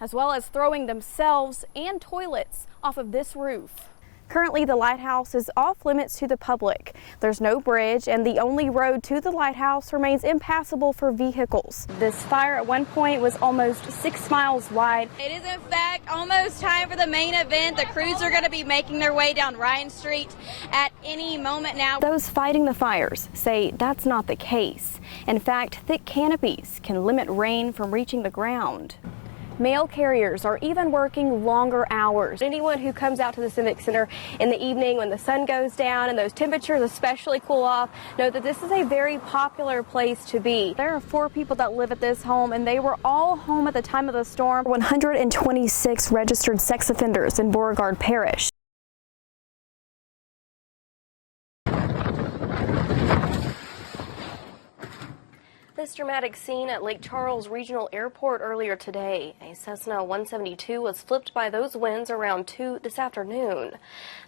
as well as throwing themselves and toilets off of this roof. Currently, the lighthouse is off limits to the public. There's no bridge, and the only road to the lighthouse remains impassable for vehicles. This fire at one point was almost 6 miles wide. It is in fact almost time for the main event. The crews are going to be making their way down Ryan Street at any moment now. Those fighting the fires say that's not the case. In fact, thick canopies can limit rain from reaching the ground. Mail carriers are even working longer hours. Anyone who comes out to the Civic Center in the evening when the sun goes down and those temperatures especially cool off, know that this is a very popular place to be. There are 4 people that live at this home, and they were all home at the time of the storm. 126 registered sex offenders in Beauregard Parish. This dramatic scene at Lake Charles Regional Airport earlier today. A Cessna 172 was flipped by those winds around 2 this afternoon.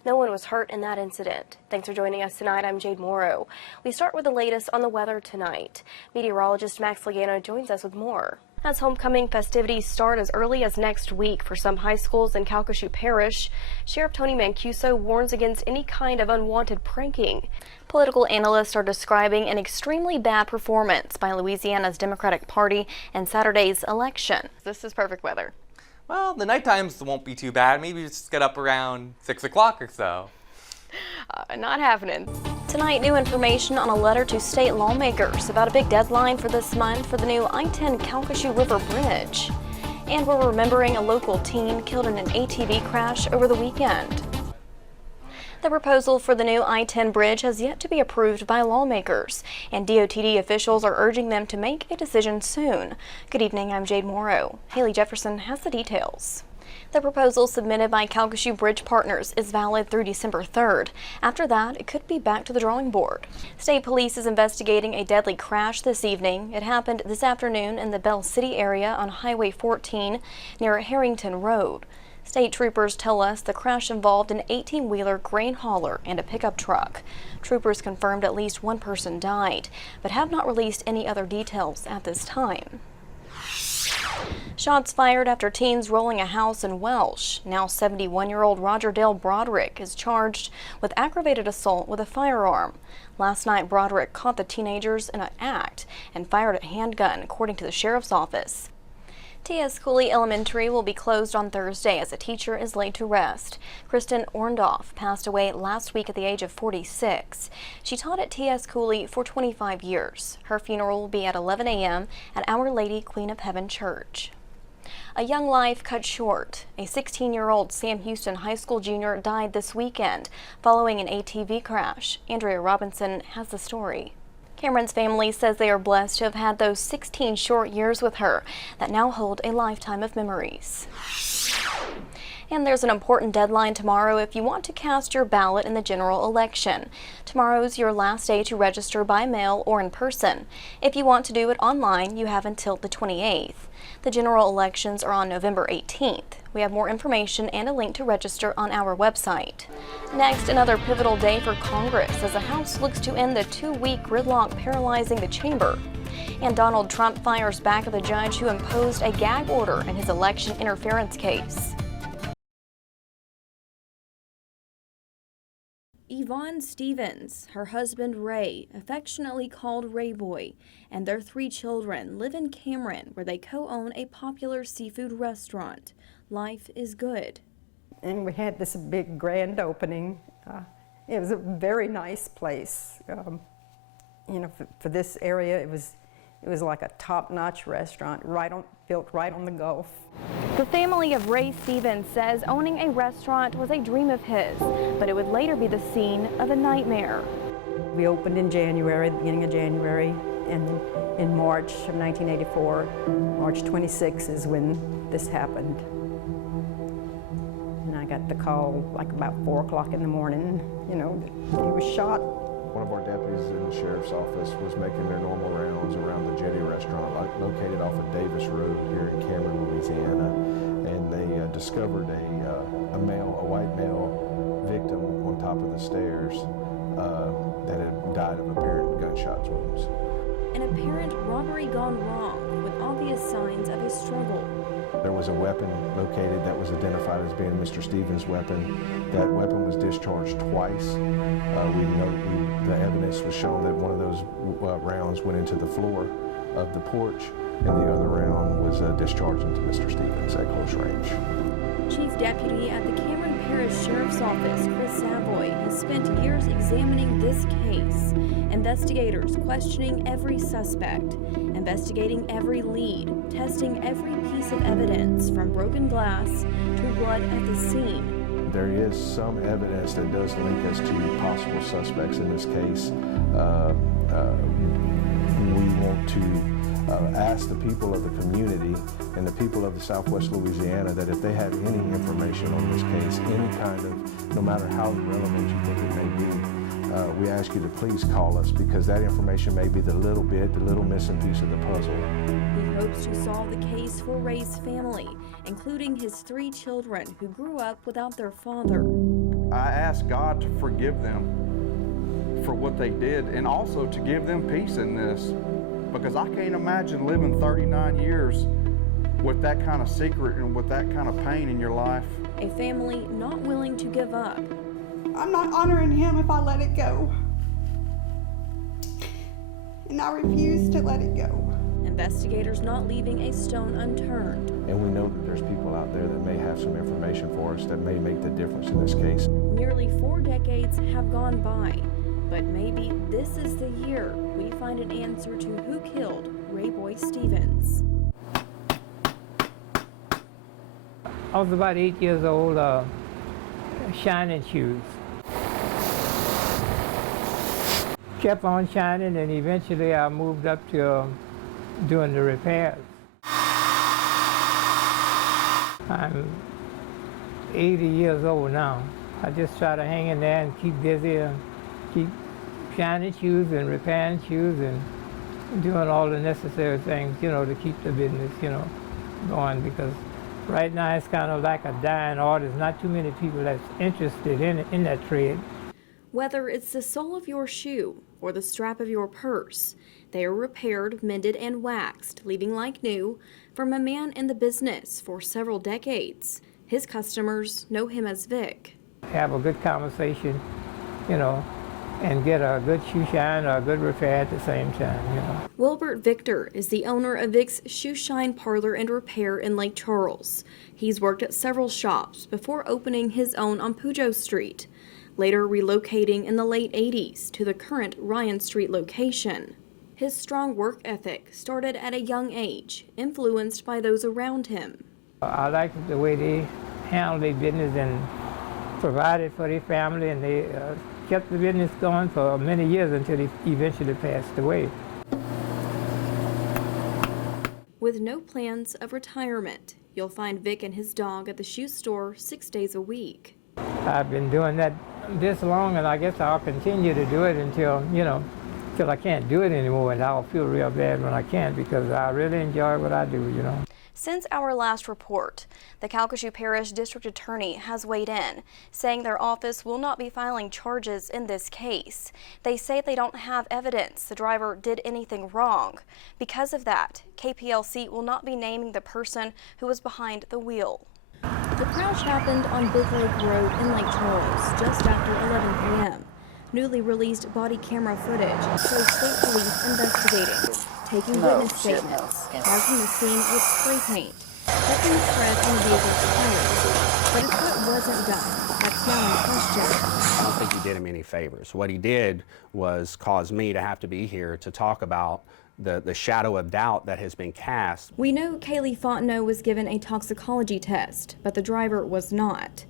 No one was hurt in that incident. Thanks for joining us tonight. I'm Jade Moreau. We start with the latest on the weather tonight. Meteorologist Max Legano joins us with more. As homecoming festivities start as early as next week for some high schools in Calcasieu Parish, Sheriff Tony Mancuso warns against any kind of unwanted pranking. Political analysts are describing an extremely bad performance by Louisiana's Democratic Party in Saturday's election. This is perfect weather. Well, the night times won't be too bad. Maybe just get up around 6 o'clock or so. Not happening. Tonight, new information on a letter to state lawmakers about a big deadline for this month for the new I-10 Calcasieu River Bridge. And we're remembering a local teen killed in an ATV crash over the weekend. The proposal for the new I-10 bridge has yet to be approved by lawmakers, and DOTD officials are urging them to make a decision soon. Good evening, I'm Jade Moreau. Haley Jefferson has the details. The proposal submitted by Calcasieu Bridge Partners is valid through December 3rd. After that, it could be back to the drawing board. State Police is investigating a deadly crash this evening. It happened this afternoon in the Bell City area on Highway 14 near Harrington Road. State troopers tell us the crash involved an 18-wheeler grain hauler and a pickup truck. Troopers confirmed at least 1 person died, but have not released any other details at this time. Shots fired after teens rolling a house in Welsh. Now 71-year-old Roger Dale Broderick is charged with aggravated assault with a firearm. Last night, Broderick caught the teenagers in an act and fired a handgun, according to the sheriff's office. T.S. Cooley Elementary will be closed on Thursday as a teacher is laid to rest. Kristen Orndorff passed away last week at the age of 46. She taught at T.S. Cooley for 25 years. Her funeral will be at 11 a.m. at Our Lady Queen of Heaven Church. A young life cut short. A 16-year-old Sam Houston High School junior died this weekend following an ATV crash. Andrea Robinson has the story. Cameron's family says they are blessed to have had those 16 short years with her that now hold a lifetime of memories. And there's an important deadline tomorrow if you want to cast your ballot in the general election. Tomorrow's your last day to register by mail or in person. If you want to do it online, you have until the 28th. The general elections are on November 18th. We have more information and a link to register on our website. Next, another pivotal day for Congress as the House looks to end the 2-week gridlock paralyzing the chamber. And Donald Trump fires back at the judge who imposed a gag order in his election interference case. Yvonne Stevens, her husband Ray, affectionately called Ray Boy, and their 3 children live in Cameron, where they co-own a popular seafood restaurant. Life is good. And we had this big grand opening. It was a very nice place. You know, for this area, it was like a top-notch restaurant, built right on the Gulf. The family of Ray Stevens says owning a restaurant was a dream of his, but it would later be the scene of a nightmare. We opened in January, the beginning of January, and in March of 1984, March 26 is when this happened. And I got the call like about 4 o'clock in the morning, you know, that he was shot. One of our deputies in the sheriff's office was making their normal rounds around the Jetty restaurant located off of Davis Road here in Cameron, Louisiana, and they discovered a white male victim on top of the stairs that had died of apparent gunshot wounds. An apparent robbery gone wrong with obvious signs of a struggle. There was a weapon located that was identified as being Mr. Stevens' weapon. That weapon was discharged twice. The evidence was shown that one of those rounds went into the floor of the porch, and the other round was discharged into Mr. Stevens at close range. Chief Deputy at the Cameron Parish Sheriff's Office, Chris Savoy, has spent years examining this case. Investigators questioning every suspect, investigating every lead, testing every piece of evidence from broken glass to blood at the scene. There is some evidence that does link us to possible suspects in this case. We want to ask the people of the community and the people of the Southwest Louisiana that if they have any information on this case, any kind of, no matter how relevant you think it may be, we ask you to please call us, because that information may be the little missing piece of the puzzle. He hopes to solve the case for Ray's family, including his 3 children who grew up without their father. I ask God to forgive them for what they did, and also to give them peace in this, because I can't imagine living 39 years with that kind of secret and with that kind of pain in your life. A family not willing to give up. I'm not honoring him if I let it go. And I refuse to let it go. Investigators not leaving a stone unturned. And we know that there's people out there that may have some information for us that may make the difference in this case. Nearly 4 decades have gone by, but maybe this is the year we find an answer to who killed Ray Boy Stevens. I was about 8 years old, shining shoes. Kept on shining, and eventually I moved up to doing the repairs. I'm 80 years old now. I just try to hang in there and keep busy, keep shining shoes and repairing shoes and doing all the necessary things, to keep the business, going, because right now it's kind of like a dying art. There's not too many people that's interested in that trade. Whether it's the sole of your shoe or the strap of your purse, they are repaired, mended, and waxed, leaving like new, from a man in the business for several decades. His customers know him as Vic. Have a good conversation, and get a good shoe shine or a good repair at the same time, Wilbert Victor is the owner of Vic's Shoe Shine Parlor and Repair in Lake Charles. He's worked at several shops before opening his own on Pujo Street, later relocating in the late 80s to the current Ryan Street location. His strong work ethic started at a young age, influenced by those around him. I like the way they handled their business and provided for their family, and they kept the business going for many years until he eventually passed away. With no plans of retirement, you'll find Vic and his dog at the shoe store 6 days a week. I've been doing that this long, and I guess I'll continue to do it until, till I can't do it anymore, and I'll feel real bad when I can't, because I really enjoy what I do, Since our last report, the Calcasieu Parish District Attorney has weighed in, saying their office will not be filing charges in this case. They say they don't have evidence the driver did anything wrong. Because of that, KPLC will not be naming the person who was behind the wheel. The crash happened on Big Lake Road in Lake Charles just after 11 p.m. Newly released body camera footage shows state police investigating, taking witness statements, marking the scene with spray paint, checking the tread on the vehicle's tires. But if what wasn't done, that's now in question. I don't think he did him any favors. What he did was cause me to have to be here to talk about the shadow of doubt that has been cast. We know Kaylee Fontenot was given a toxicology test, but the driver was not.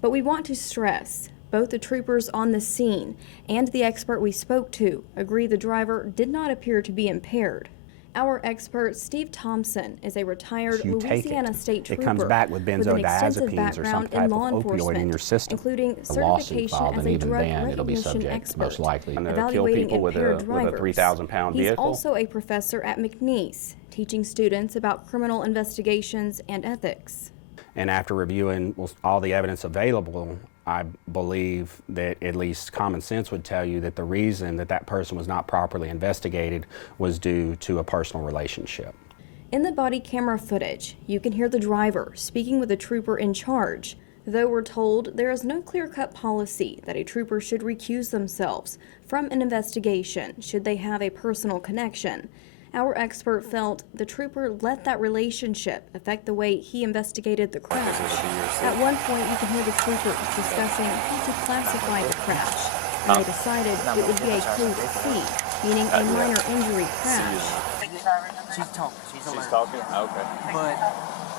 But we want to stress, both the troopers on the scene and the expert we spoke to agree the driver did not appear to be impaired. Our expert, Steve Thompson, is a retired Louisiana state trooper. It comes back with benzodiazepines or some type of opioid in your system. Including a lawsuit certification filed, as and a even drug then it'll be recognition subject, expert, most likely, to kill evaluating people with impaired a drivers. 3,000-pound He's vehicle. also a professor at McNeese, teaching students about criminal investigations and ethics. And after reviewing all the evidence available, I believe that at least common sense would tell you that the reason that that person was not properly investigated was due to a personal relationship. In the body camera footage, you can hear the driver speaking with the trooper in charge, though we're told there is no clear-cut policy that a trooper should recuse themselves from an investigation should they have a personal connection. Our expert felt the trooper let that relationship affect the way he investigated the crash. At one point, you can hear the trooper discussing how to classify the crash, and they decided it would be a code C, meaning a minor injury crash. She's talking. She's alert. She's talking? Okay. But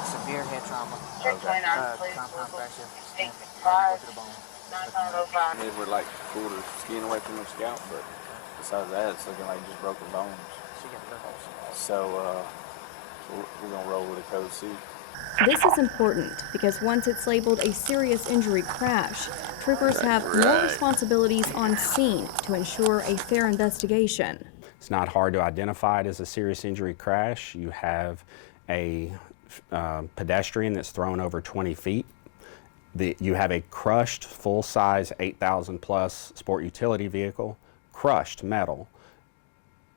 severe head trauma. Compound fracture. And had to go to the bone. It would like pull the skin away from her scalp, but besides that, it's looking like just broken bones. She got broken. So we're gonna roll with a code C. This is important because once it's labeled a serious injury crash, troopers have more responsibilities on scene to ensure a fair investigation. It's not hard to identify it as a serious injury crash. You have a pedestrian that's thrown over 20 feet. You have a crushed, full-size 8,000 plus sport utility vehicle, crushed metal,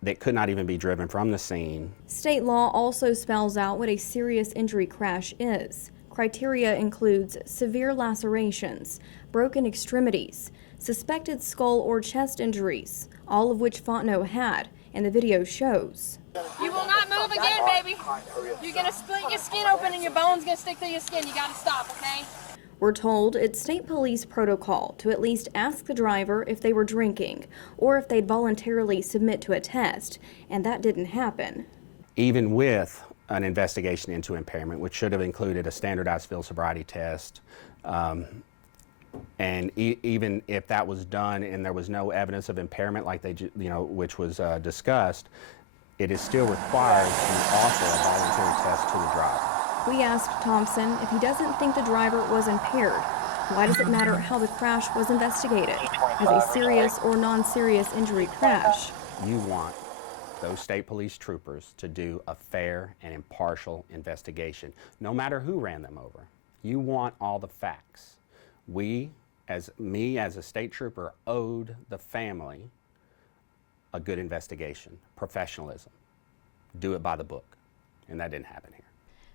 that could not even be driven from the scene. State law also spells out what a serious injury crash is. Criteria includes severe lacerations, broken extremities, suspected skull or chest injuries, all of which Fontenot had, and the video shows. You will not move again, baby. You're gonna split your skin open and your bone's gonna stick through your skin. You gotta stop, okay? We're told it's state police protocol to at least ask the driver if they were drinking or if they'd voluntarily submit to a test, and that didn't happen. Even with an investigation into impairment, which should have included a standardized field sobriety test, and even if that was done and there was no evidence of impairment like which was discussed, it is still required to offer a voluntary test to the driver. We asked Thompson if he doesn't think the driver was impaired. Why does it matter how the crash was investigated as a serious or non-serious injury crash? You want those state police troopers to do a fair and impartial investigation, no matter who ran them over. You want all the facts. As a state trooper, owed the family a good investigation, professionalism. Do it by the book, and that didn't happen here.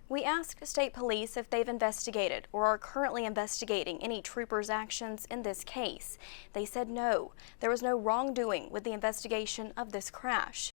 We asked state police if they've investigated or are currently investigating any troopers' actions in this case. They said no, there was no wrongdoing with the investigation of this crash.